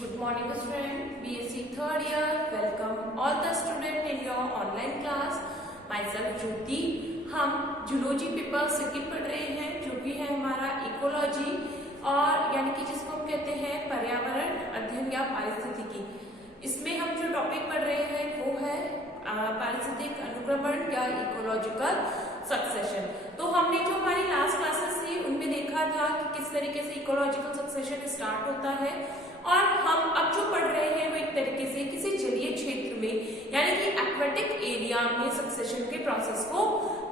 Good morning student, BSc third year. Welcome all the student in your online class. Myself Jyoti. हम zoology paper second पढ़ रहे हैं जो कि है हमारा इकोलॉजी और यानी कि जिसको हम कहते हैं पर्यावरण अध्ययन या पारिस्थितिकी। इसमें हम जो टॉपिक पढ़ रहे हैं वो है पारिस्थितिक अनुक्रमण या इकोलॉजिकल सक्सेशन। तो हमने जो हमारी लास्ट क्लासेस थी उनमें देखा था कि किस तरीके से इकोलॉजिकल सक्सेशन स्टार्ट होता है और हम अब जो पढ़ रहे हैं वो एक तरीके से किसी जलीय क्षेत्र में यानी कि एक्वेटिक एरिया में सक्सेशन के प्रोसेस को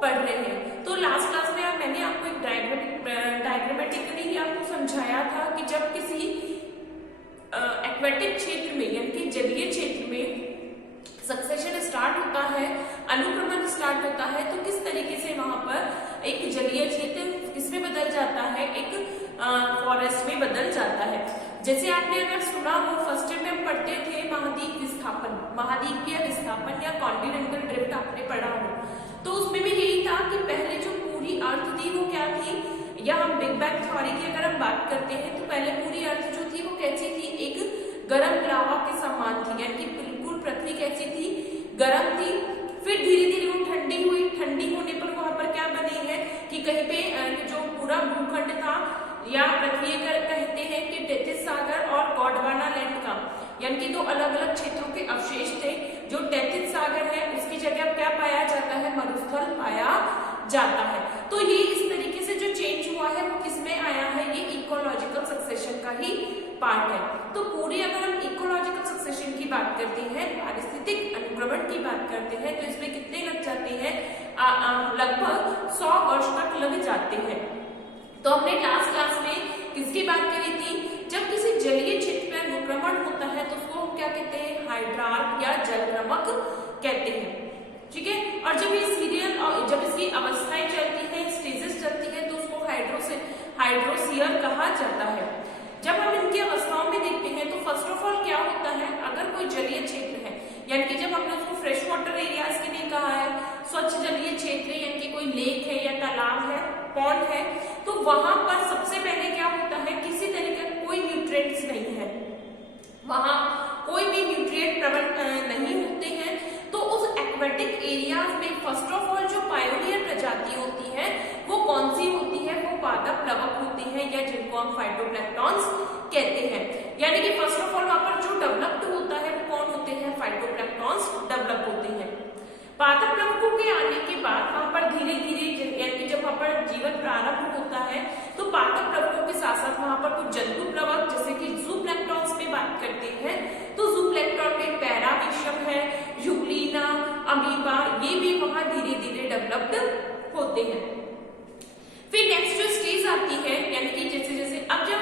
पढ़ रहे हैं। तो लास्ट क्लास में मैंने आपको एक डायग्रामेटिकली आपको समझाया था कि जब किसी एक्वेटिक क्षेत्र में यानी कि जलीय क्षेत्र में सक्सेशन स्टार्ट होता है, अनुक्रमण स्टार्ट होता है, तो किस तरीके से वहां पर एक जलीय क्षेत्र किसमें बदल जाता है, एक फॉरेस्ट में बदल जाता है। जैसे आपने अगर सुना हो फर्स्ट ईयर में हम पढ़ते थे महाद्वीप विस्थापन, महाद्वीपीय विस्थापन या कॉन्टिनेंटल ड्रिफ्ट आपने पढ़ा हो, तो उसमें भी यही था कि पहले जो पूरी अर्थ थी वो क्या थी, या हम बिग बैंग थ्योरी की अगर हम बात करते हैं तो पहले पूरी अर्थ जो थी वो कैसी थी, एक गर्म लावा के समान थी, यानी कि बिल्कुल पृथ्वी कैसी थी, गर्म थी। फिर धीरे धीरे वो ठंडी हुई, ठंडी होने पर वहां पर क्या बनी है कि कहीं पे जो पूरा भूखंड था या पृथ्वी कहते हैं कि टेथिस सागर और गोंडवाना लैंड का यानी कि दो अलग अलग क्षेत्रों के अवशेष थे। जो टेथिस सागर है उसकी जगह क्या पाया जाता है, मरुस्थल पाया जाता है। तो ये इस तरीके से जो चेंज हुआ है वो किसमें आया है, ये इकोलॉजिकल सक्सेशन का ही पार्ट है। तो पूरी अगर हम इकोलॉजिकल सक्सेशन की बात करते हैं, पारिस्थितिक अनुक्रमण की बात करते हैं, तो इसमें कितने लग जाते हैं, लगभग 100 वर्ष तक लग जाते हैं। तो हमने लास्ट क्लास में किसकी बात करी थी, जब किसी जलीय क्षेत्र में अनुक्रमण होता है तो उसको हम क्या कहते हैं, हाइड्रार्क या जलक्रमक कहते हैं, ठीक है। और जब ये सीरियल और जब इसकी अवस्थाएं चलती है, स्टेजेस चलती है, तो उसको हाइड्रोसियर कहा जाता है। जब हम इनकी अवस्थाओं में देखते हैं तो फर्स्ट ऑफ ऑल क्या होता है, अगर कोई जलीय क्षेत्र है यानी कि जब हमने उसको फ्रेश वाटर एरियाज के लिए कहा है, स्वच्छ जलीय क्षेत्र यानी कि कोई लेक है या तालाब है, पॉन्ड है, तो वहां पर सबसे पहले क्या होता है, किसी तरीके का कोई न्यूट्रिएंट्स नहीं है, वहां कोई भी न्यूट्रिएंट नहीं होते हैं। तो उस एक्वेटिक एरियाज में फर्स्ट ऑफ ऑल जो पायोनियर प्रजाति होती है वो कौन सी होती है, वो पादप प्लवक होती है या जिनको हम फाइटोप्लैंक्टन्स कहते हैं। यानी कि फर्स्ट ऑफ ऑल वहां पर जो डेवलप्ड होता है वो कौन होते हैं, फाइटोप्लैंक्टन्स डेवलप होते हैं। पादप प्लवकों के आने के बाद वहां पर धीरे धीरे यानी जब वहां पर जीवन प्रारंभ होता है तो पादप प्लवकों के साथ साथ वहां पर कुछ जंतु प्लवक जैसे कि ज़ूप्लैंक्टन्स पे बात करते हैं, तो ज़ूप्लैंक्टन में पैरामीशियम है, यूग्लिना, अमीबा, ये भी वहां धीरे धीरे डेवलप्ड होते हैं। फिर नेक्स्ट जो स्टेज आती है यानी कि जैसे जैसे अब जब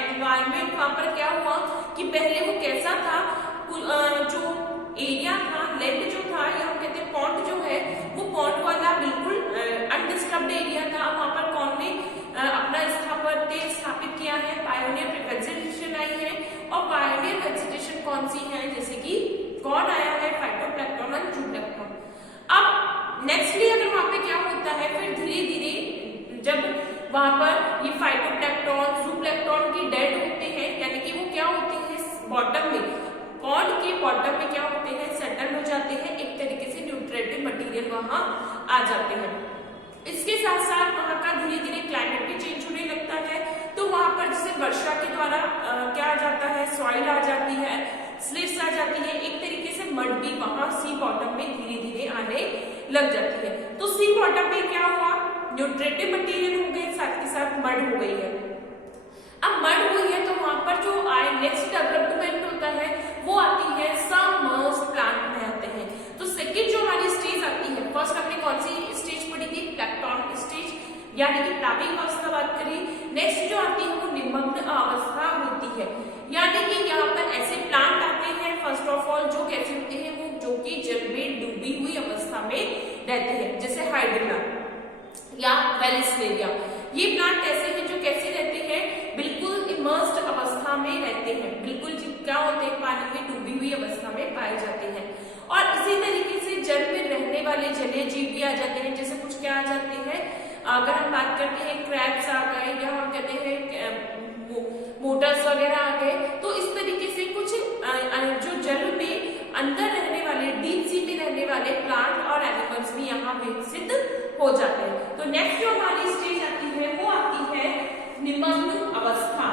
एनवायरमेंट वहां पर क्या हुआ कि पहले वो कैसा था, जो एरिया था, लैंड जो था या हम कहते हैं पॉन्ड जो है वो पॉन्ड वाला बिल्कुल अनडिस्टर्ब्ड एरिया था। वहां पर कौन ने अपना स्थापत्य स्थापित किया है, पायोनियर वेजिटेशन आई है, और पायोनियर वेजिटेशन कौन सी है, जैसे कि कौन आया है, फाइटोप्लैंक्टन और ज़ूप्लैंक्टन। अब नेक्स्टली अगर वहां पे क्या होता है, फिर धीरे धीरे जब वहां पर ये फाइटोप्लैंक्टन ज़ूप्लैंक्टन की डेड होते हैं यानी कि वो क्या होते हैं, बॉटम में, पॉन्ड के बॉटम में क्या होते हैं, सेटल हो जाते हैं, एक तरीके से न्यूट्रिएंट मटेरियल वहां आ जाते हैं। इसके साथ साथ वहां का धीरे धीरे क्लाइमेट भी चेंज होने लगता है, तो वहां पर जैसे वर्षा के द्वारा क्या आ जाता है, सॉइल आ जाती है, स्लिट्स आ जाती है, एक तरीके से मड भी वहां सी बॉटम में धीरे धीरे आने लग जाती है। तो सी बॉटम में क्या हुआ, न्यूट्रिएंट मटेरियल हो गए, साथ के साथ मड हो गई है। अब मड हुई है तो वहां पर जो नेक्स्ट डेवलपमेंट होता है वो आती है सबमर्ज्ड प्लांट में आते हैं। तो सेकंड जो हमारी स्टेज आती है, फर्स्ट हमने कौन सी स्टेज पढ़ी थी, प्लैंक्टन स्टेज यानी कि प्लाविंग अवस्था बात करी। नेक्स्ट जो आती है वो निमग्न अवस्था होती है, यानी कि यहाँ पर ऐसे प्लांट आते हैं फर्स्ट ऑफ ऑल जो कैसे होते हैं, वो जो कि जल में डूबी हुई अवस्था में रहते हैं, जैसे हाइड्रिला या वेलिस्लेरिया। ये प्लांट ऐसे हैं जो कैसे रहते हैं, बिल्कुल इमर्स्ड अवस्था में रहते हैं, बिल्कुल क्या होते हैं, पानी में डूबी हुई अवस्था में पाए जाते हैं। और इसी तरीके से जल में रहने वाले जलीय जीव भी आ जाते हैं, जैसे कुछ क्या आ जाते हैं, अगर हम बात करते हैं क्रैब्स आ गए या हम कहते हैं मोटर्स वगैरह आ गए, तो इस तरीके से तो नेक्स्ट जो हमारी स्टेज आती है वो आती है निमग्न अवस्था।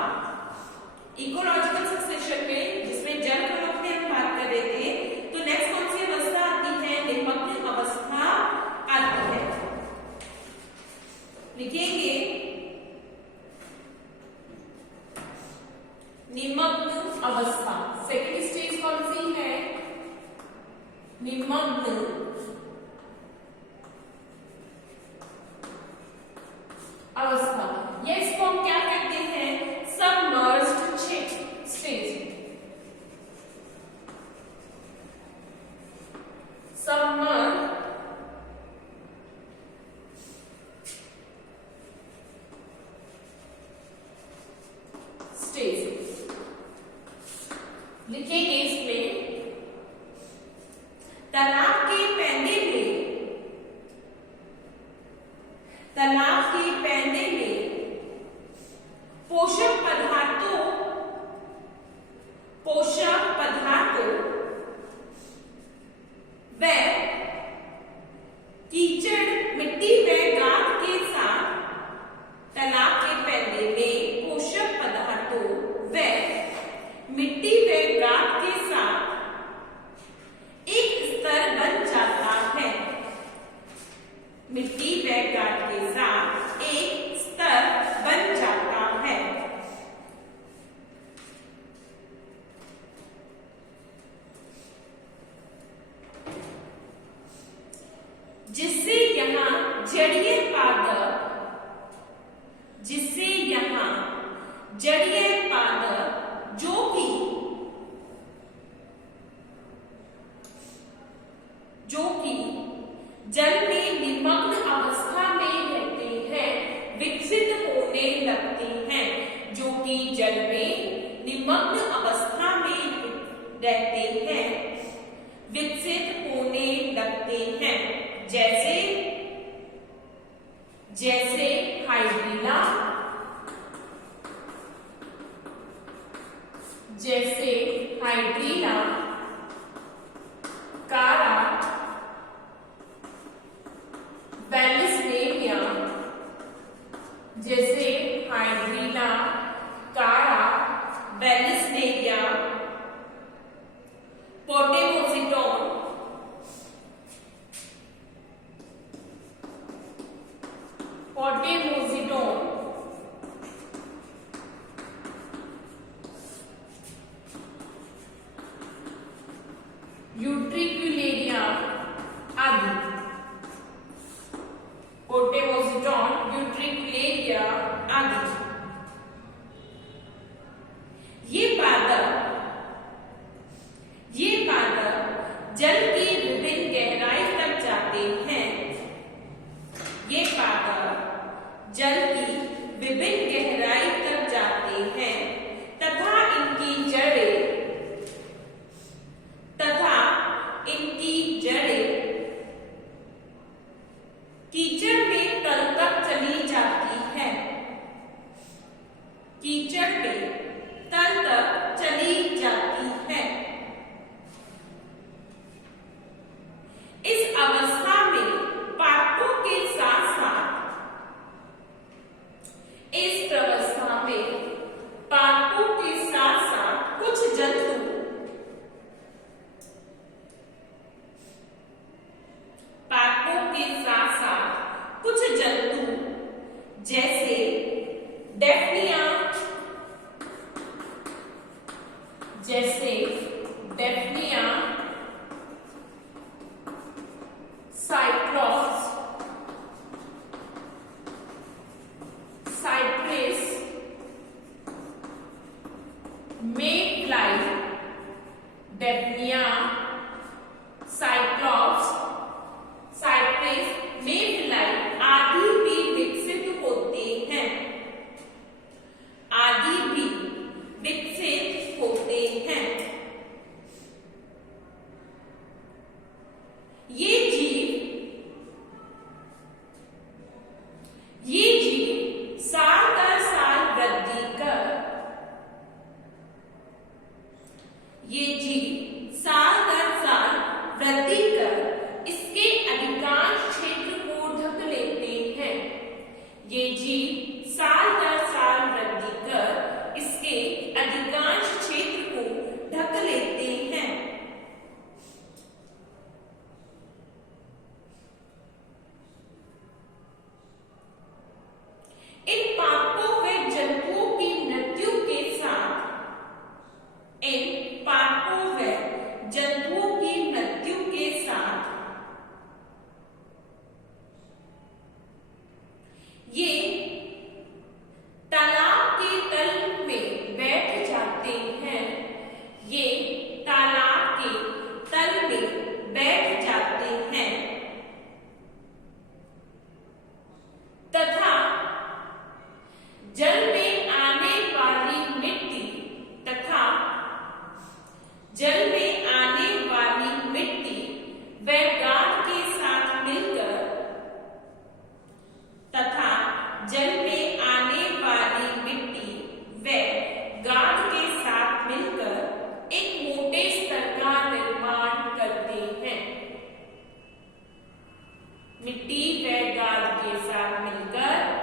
इकोलॉजिकल सक्सेशन में जिसमें जल क्रम में हम बात कर रहे थे, तो नेक्स्ट कौन सी अवस्था आती है? निमग्न अवस्था आती है। लिखेंगे निमग्न अवस्था। सेकेंड स्टेज कौन सी है? निमग्न अवस्था। ये इसको हम क्या कहते हैं? Submerged stage. सबमर्ज्ड स्टेज लिखेंगे इसमें तालाब के पैंदे में, तालाब के पैंदे में पोषक पदार्थों व कीचड़ मिट्टी व गाद के साथ, तालाब के पैंदे में पोषक पदार्थों व मिट्टी व गाद के साथ एक स्तर बन जाता है। मिट्टी व गाद के साथ एक स्तर बन जाता है। जिससे यहाँ जड़ीय पादप, जिससे यहाँ जड़ीय पादप जो कि जल में निमग्न अवस्था में रहते हैं, विकसित होने लगते हैं। जो कि जल में निमग्न अवस्था में रहते हैं, विकसित होने लगते हैं। जैसे जैसे हाइड्रीला, जैसे हाइड्रीला, कारा, बैलिस्नेरिया, जैसे हाइड्रीला, कारा, बैलिस्नेरिया, पोटेमोसिटोन, पोटेमोसिटोन, यूट्रिक्युलेरिया आदि। पोटेमोसिटोन, यूट्रिक्युलेरिया आदि ये पादप जल की विभिन्न गहराई तक जाते हैं। ये पादप जल की विभिन्न गहराई तक जाते हैं तथा इनकी जड़ें कीचड़ में तल तक चली जाती है। कीचड़ में तल तक चली जाती है। इस अवस्था में पादपों के साथ साथ, इस अवस्था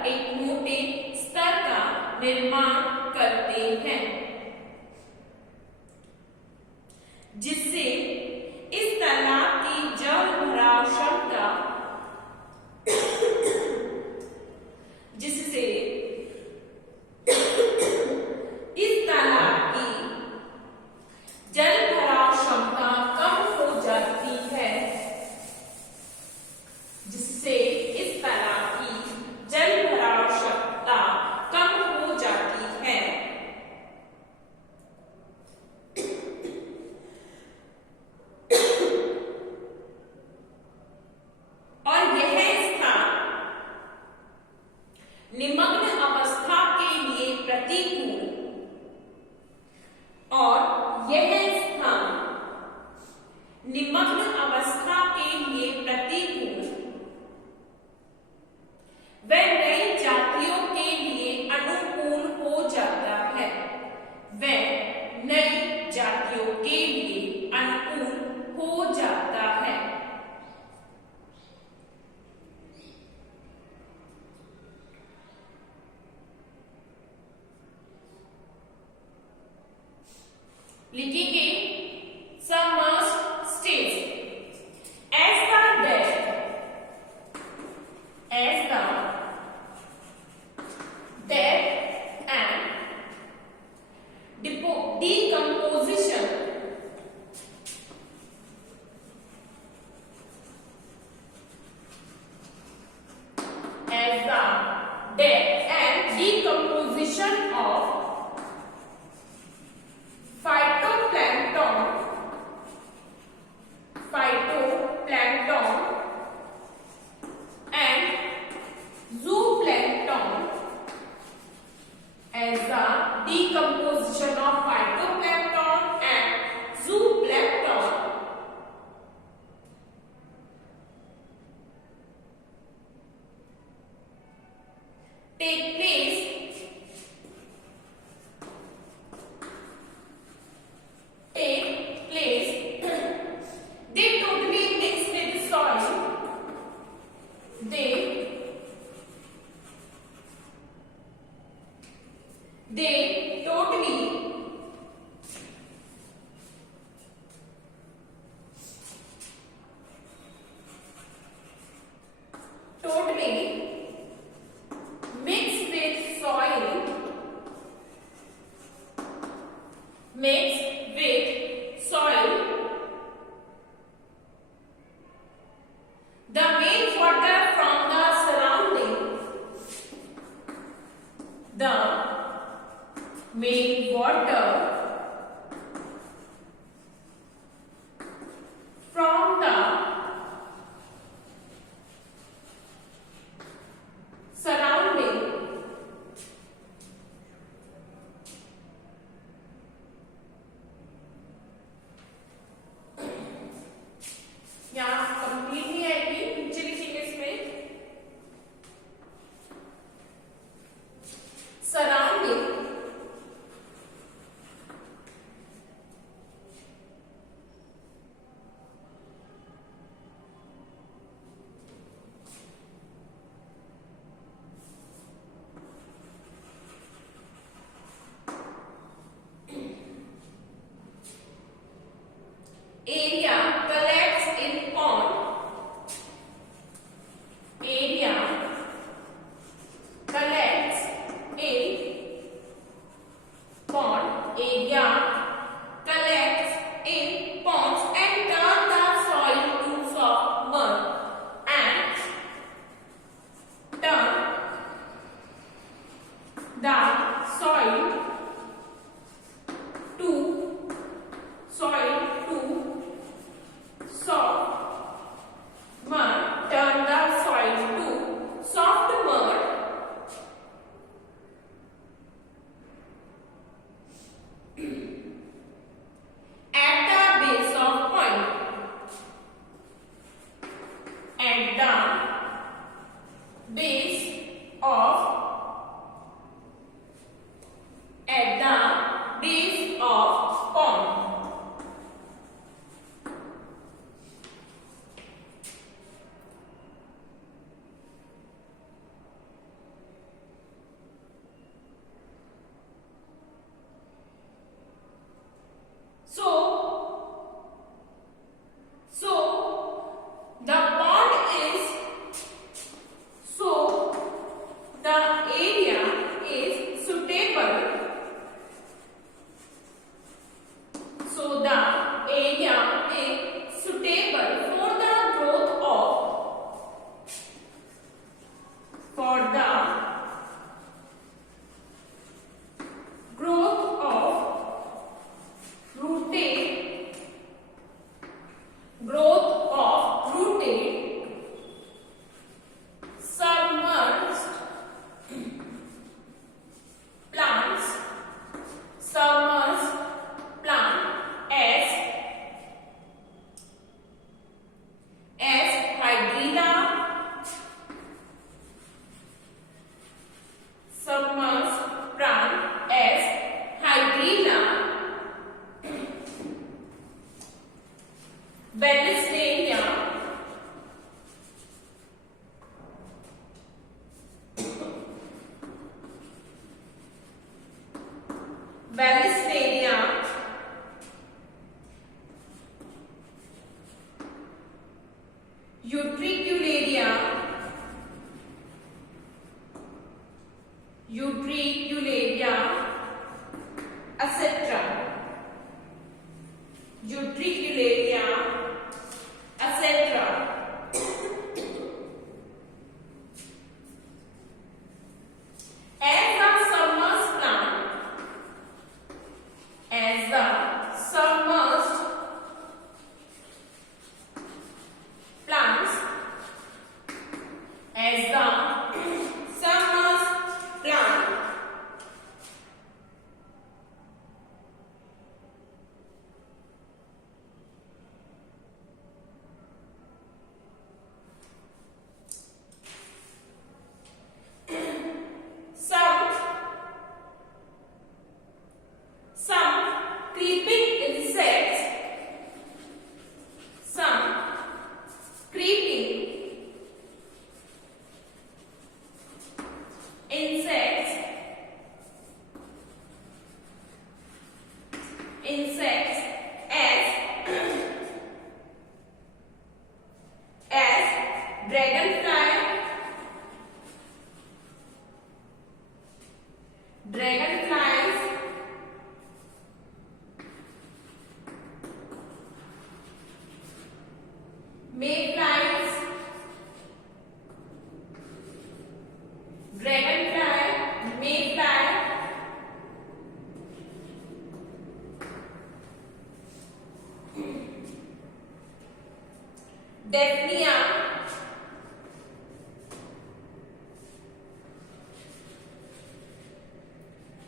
एक मोटे स्तर का निर्माण करते हैं, जिससे इस तालाब की जल भराव क्षमता जिससे इस तालाब की जल भराव क्षमता कम हो जाती है, जिससे इस तालाब की जल भराव क्षमता कम हो जाती है। और यह स्थान निमग्न अवस्था के लिए प्रतिकूल और यह स्थान निमग्न अवस्था के लिए प्रतिकूल व नई जातियों के लिए अनुकूल हो जाता है, व नई जातियों के लिए अनुकूल हो जाता है। लिखेंगे submerged states as the death and decomposition as the death and decomposition of phytoplankton and zooplankton as the decomposition of phytoplankton and zooplankton take place they totally mix with soil. They totally mix with soil. Mix with soil. The main water from the surrounding. The main water from the surrounding यहाँ कंप्लीट नहीं आएगी, नीचे लिखेंगे इसमें surrounding area collects in pond. Area collects in pond. Area collects in ponds and turn the soil to soft mud and turn the soil to soft mud, turn the soil to soft mud at the base of point. At the base of pond. utricularia, etc. Utricularia, etc. As the submerged plant, as the submerged plants, as the submerged plant some creeping insects, some creeping insects, as dragonflies, mayflies, dragonfly, mayfly,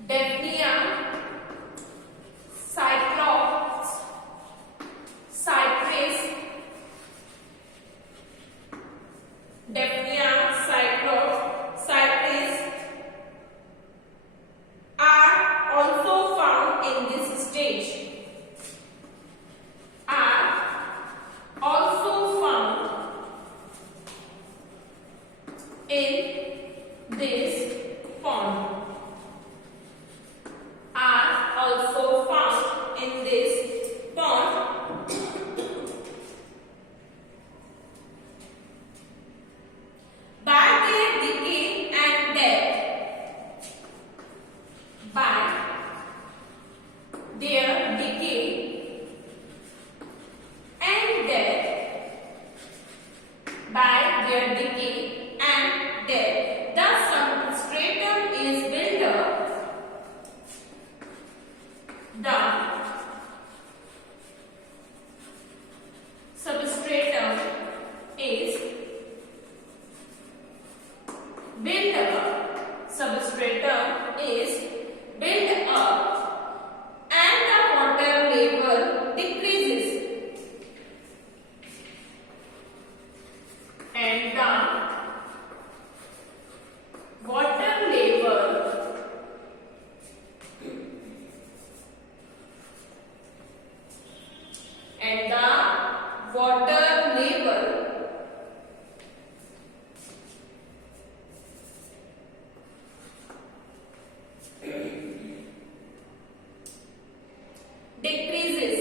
Daphnia, Cyclops, Cypress, Daphnia, Cyclops, Cypress are also found in this stage. Are also found in this pond. Are also found in this pond. By their decay and death, by their decay and death, by their decay and death, the substratum is built up. The substratum is built up. Substratum is built up, and the water level decreases. And the water level decreases.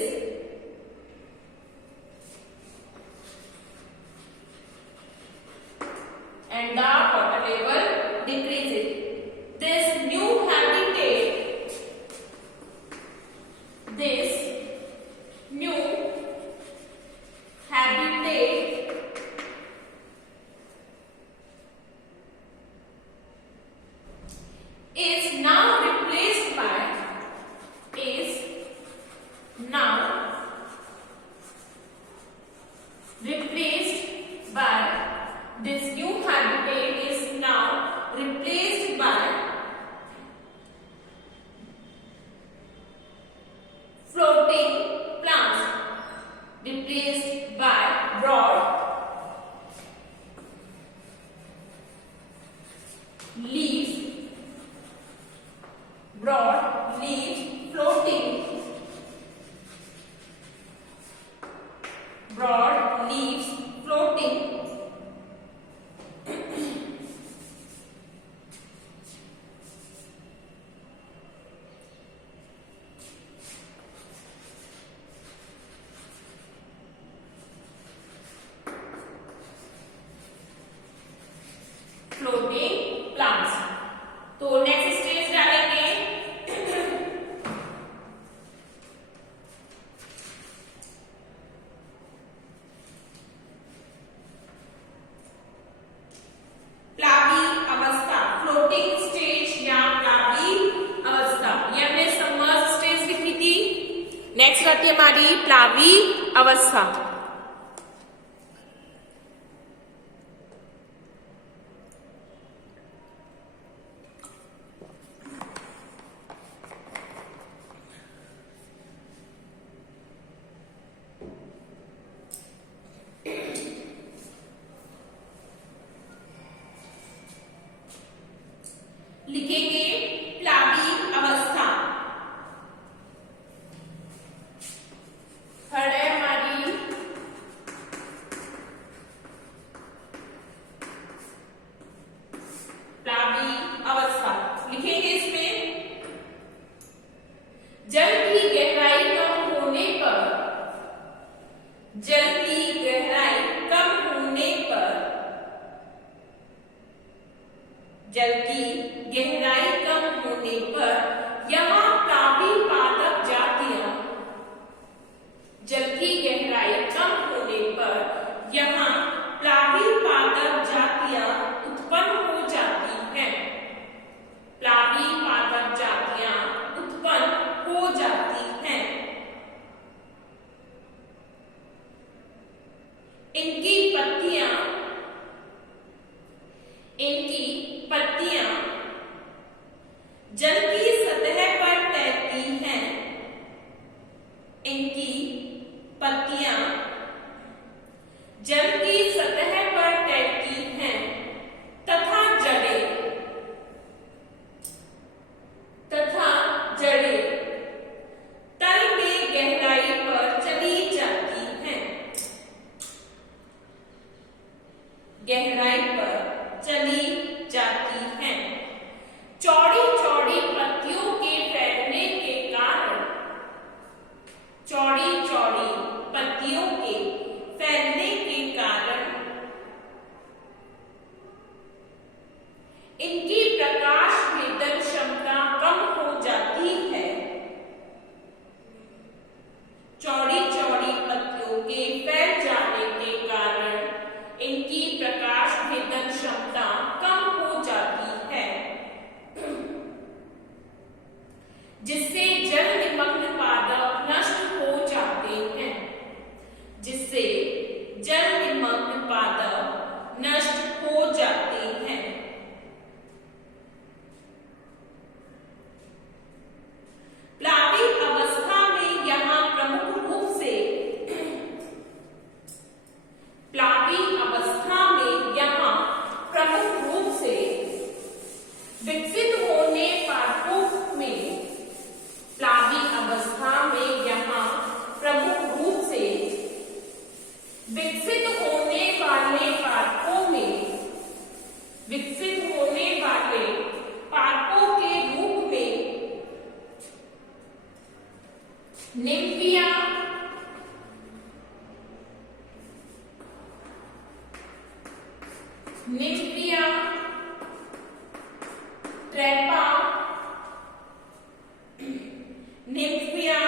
And the water level decreases. This new habitat, is now replaced by this new habitat is now replaced by floating plants, replaced by broad leaves, floating broad leaves floating floating plants. हमारी प्लावी अवस्था। लिखेंगे प्लावी अवस्था। थर्ड है हमारी प्लावी अवस्था। लिखेंगे इसमें जल की गहराई कम होने पर, जल की गहराई कम होने पर, जल की गहराई कम होने पर यहाँ प्लावी पादप जातियां, जल की गहराई कम होने पर यहाँ प्लावी पादप जातियां उत्पन्न हो जाती हैं। प्लावी पादप जातियां उत्पन्न हो जाती हैं। इनकी पत्तियां जल की सतह पर तैरती हैं। इनकी पत्तियां जल की सतह पर तैरती हैं तथा जड़ें तल में गहराई पर चली जाती हैं। गहराई पर चली जाती हैं। चौड़ी चौड़ी पत्तियों के फैलने के कारण, चौड़ी चौड़ी पत्तियों के फैलने के कारण इनकी प्रकाश भेदन क्षमता कम हो जाती है। चौड़ी चौड़ी पत्तियों के फैल जाने के कारण इनकी प्रकाश भेदन क्षमता कम हो जाती है, जिससे जल निमग्न पादप नष्ट हो जाते हैं। जिससे जल निमग्न पादप नष्ट हो जाते हैं। प्लावी अवस्था में यहाँ प्रमुख रूप से, प्लावी अवस्था में यहाँ प्रमुख रूप से विकसित होने पादपों में, प्लावी अवस्था में यहाँ प्रमुख रूप से विकसित होने वाले पादपों में, विकसित होने वाले पादपों के रूप में Nymphaea, Trapa, Nymphaea,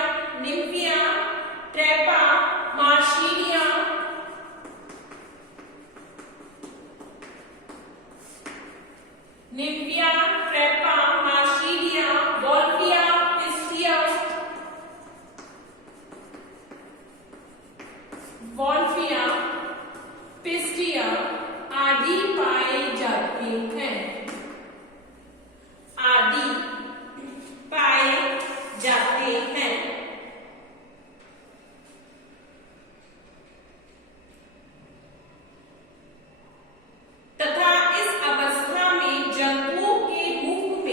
Trapa, Marsilea, Nymphaea, Trapa, Marsilea, Wolffia, Pistia, Wolffia, Pistia आदि पाए जाते हैं। आदि पाए जाते हैं। तथा इस अवस्था में जंतुओं के रूप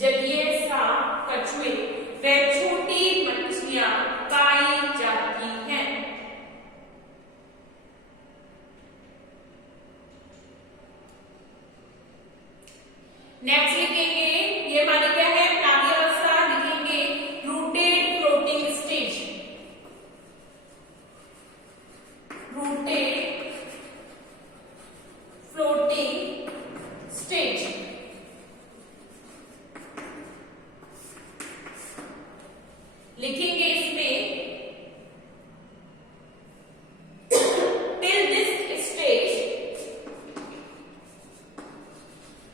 जलीय सांप, कछुए व छोटी मछलियां पाई जाती हैं। नेक्स्ट लिखेंगे, ये हमारी क्या है, प्लावी अवस्था। लिखेंगे rooted floating stage, rooted floating stage. लिखेंगे इसमें till this stage,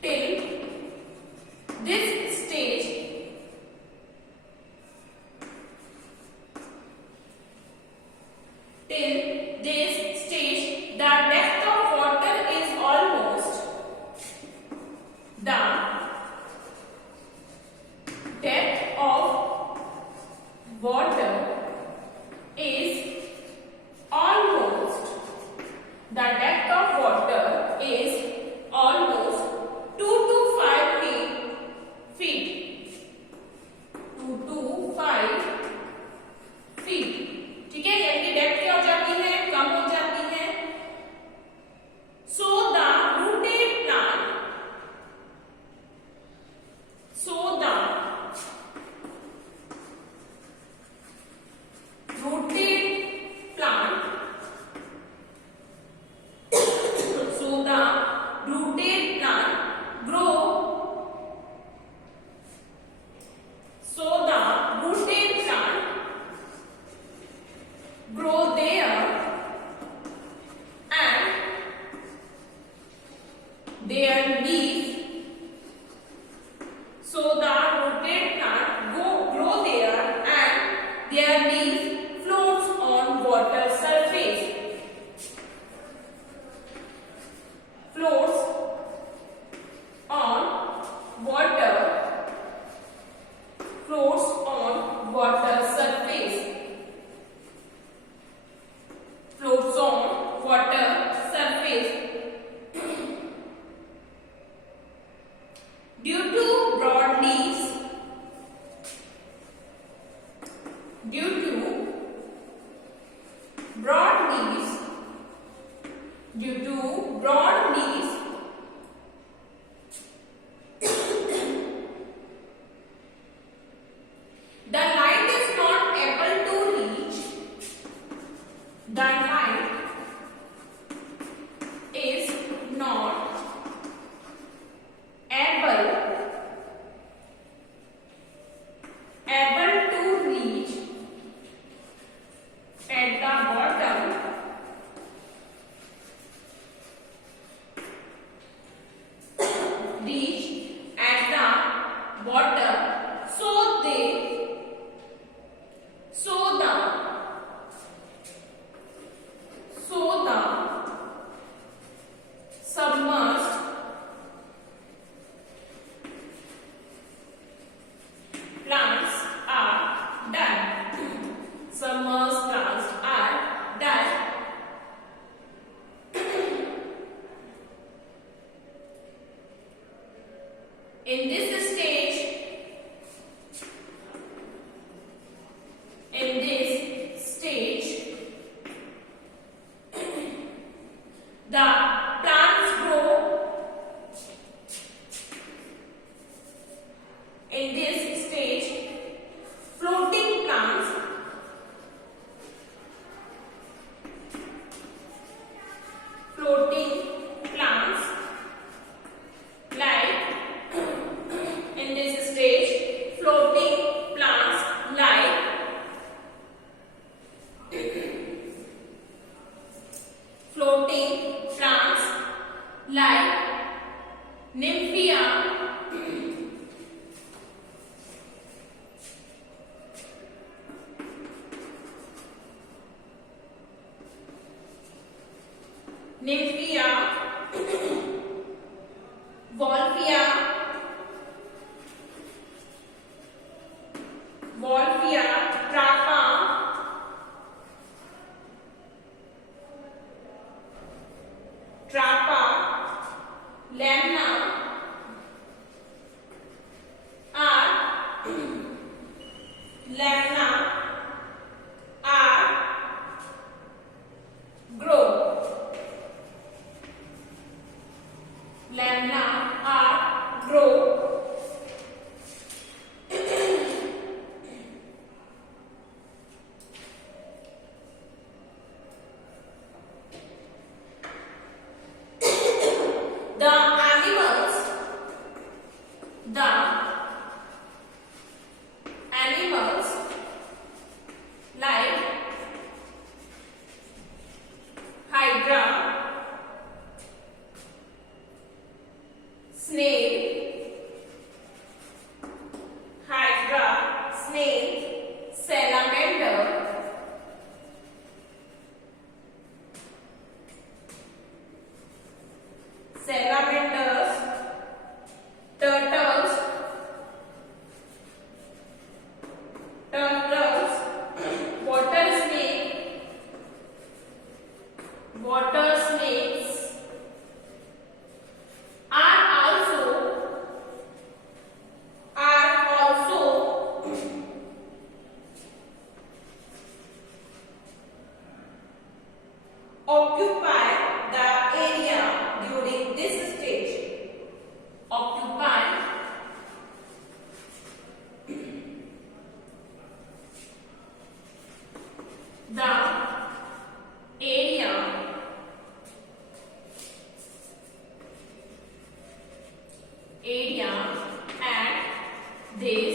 till this stage till this stage the depth of water is almost, the depth of water is almost, the depth of water is almost 2 to 5 feet, 2 to 5 feet। ठीक है, यानी कि डेप्थ क्या हो जाती है, कम हो जाती है। So the rooted plant, so the rooted plant, so the rooted plant grow, so the rooted plant grow there and their leaves, so the rooted plant grow there and their leaves floats on water surface, floats on water, floats on water surface, floats on water surface। Due to broad leaves, due to broad leaves, due to broad leaves, the light is not able to reach, the light is not able to reach at the bottom, reach at the bottom, so the submerged plants are done, submerged plants are done। In this stage, in this stage, the plants grow, in this stage floating plants, floating plants like, in this stage floating plants like floating plants like nymphia, nymphia, wolfia, wolfia, trapa, trapa, lamna area at this